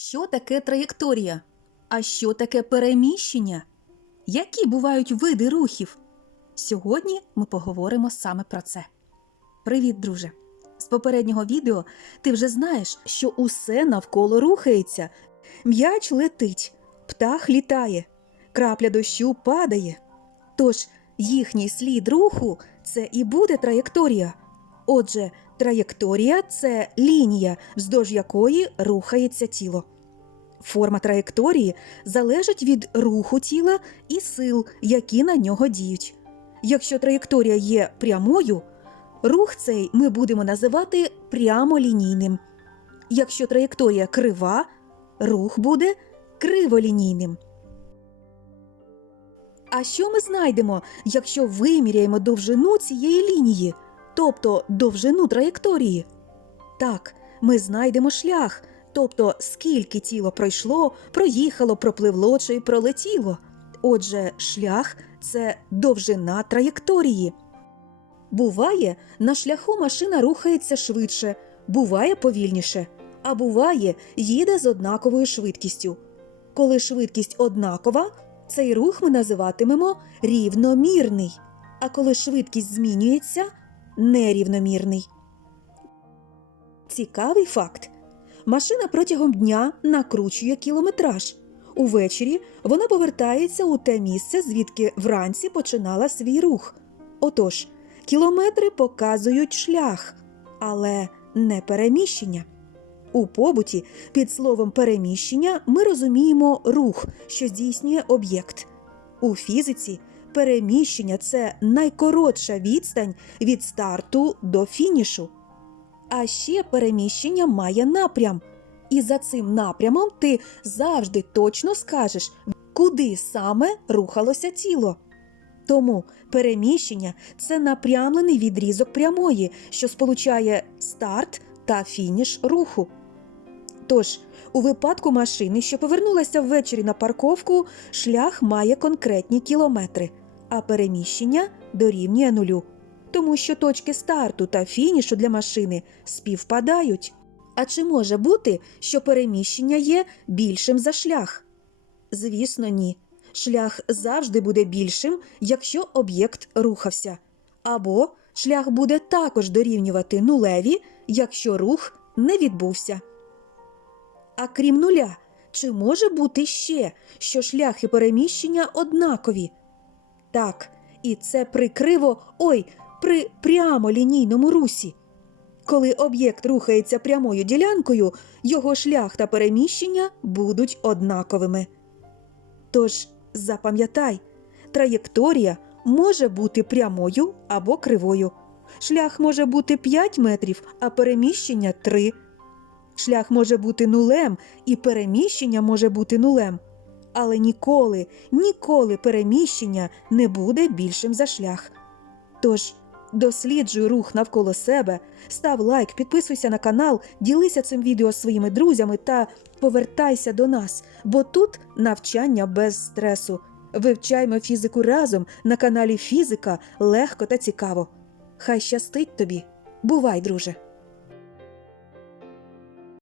Що таке траєкторія? А що таке переміщення? Які бувають види рухів? Сьогодні ми поговоримо саме про це. Привіт, друже! З попереднього відео ти вже знаєш, що усе навколо рухається. М'яч летить, птах літає, крапля дощу падає. Тож їхній слід руху це і буде траєкторія. Отже, траєкторія це лінія, вздовж якої рухається тіло. Форма траєкторії залежить від руху тіла і сил, які на нього діють. Якщо траєкторія є прямою, рух цей ми будемо називати прямолінійним. Якщо траєкторія крива, рух буде криволінійним. А що ми знайдемо, якщо виміряємо довжину цієї лінії, тобто довжину траєкторії? Так, ми знайдемо шлях, тобто скільки тіло пройшло, проїхало, пропливло чи пролетіло. Отже, шлях це довжина траєкторії. Буває, на шляху машина рухається швидше, буває повільніше, а буває, їде з однаковою швидкістю. Коли швидкість однакова, цей рух ми називатимемо рівномірний, а коли швидкість змінюється нерівномірний. Цікавий факт. Машина протягом дня накручує кілометраж. Увечері вона повертається у те місце, звідки вранці починала свій рух. Отож, кілометри показують шлях, але не переміщення. У побуті під словом переміщення ми розуміємо рух, що здійснює об'єкт. У фізиці переміщення це найкоротша відстань від старту до фінішу. А ще переміщення має напрям. І за цим напрямом ти завжди точно скажеш, куди саме рухалося тіло. Тому переміщення це напрямлений відрізок прямої, що сполучає старт та фініш руху. Тож, у випадку машини, що повернулася ввечері на парковку, шлях має конкретні кілометри, а переміщення дорівнює нулю, тому що точки старту та фінішу для машини співпадають. А чи може бути, що переміщення є більшим за шлях? Звісно, ні. Шлях завжди буде більшим, якщо об'єкт рухався. Або шлях буде також дорівнювати нулеві, якщо рух не відбувся. А крім нуля, чи може бути ще, що шляхи переміщення однакові? Так, і це при криво, ой, при прямолінійному русі. Коли об'єкт рухається прямою ділянкою, його шлях та переміщення будуть однаковими. Тож запам'ятай, траєкторія може бути прямою або кривою. Шлях може бути 5 метрів, а переміщення 3. Шлях може бути нулем, і переміщення може бути нулем. Але ніколи, ніколи переміщення не буде більшим за шлях. Тож досліджуй рух навколо себе, став лайк, підписуйся на канал, ділися цим відео зі своїми друзями та повертайся до нас, бо тут навчання без стресу. Вивчаймо фізику разом на каналі Фізика легко та цікаво. Хай щастить тобі. Бувай, друже!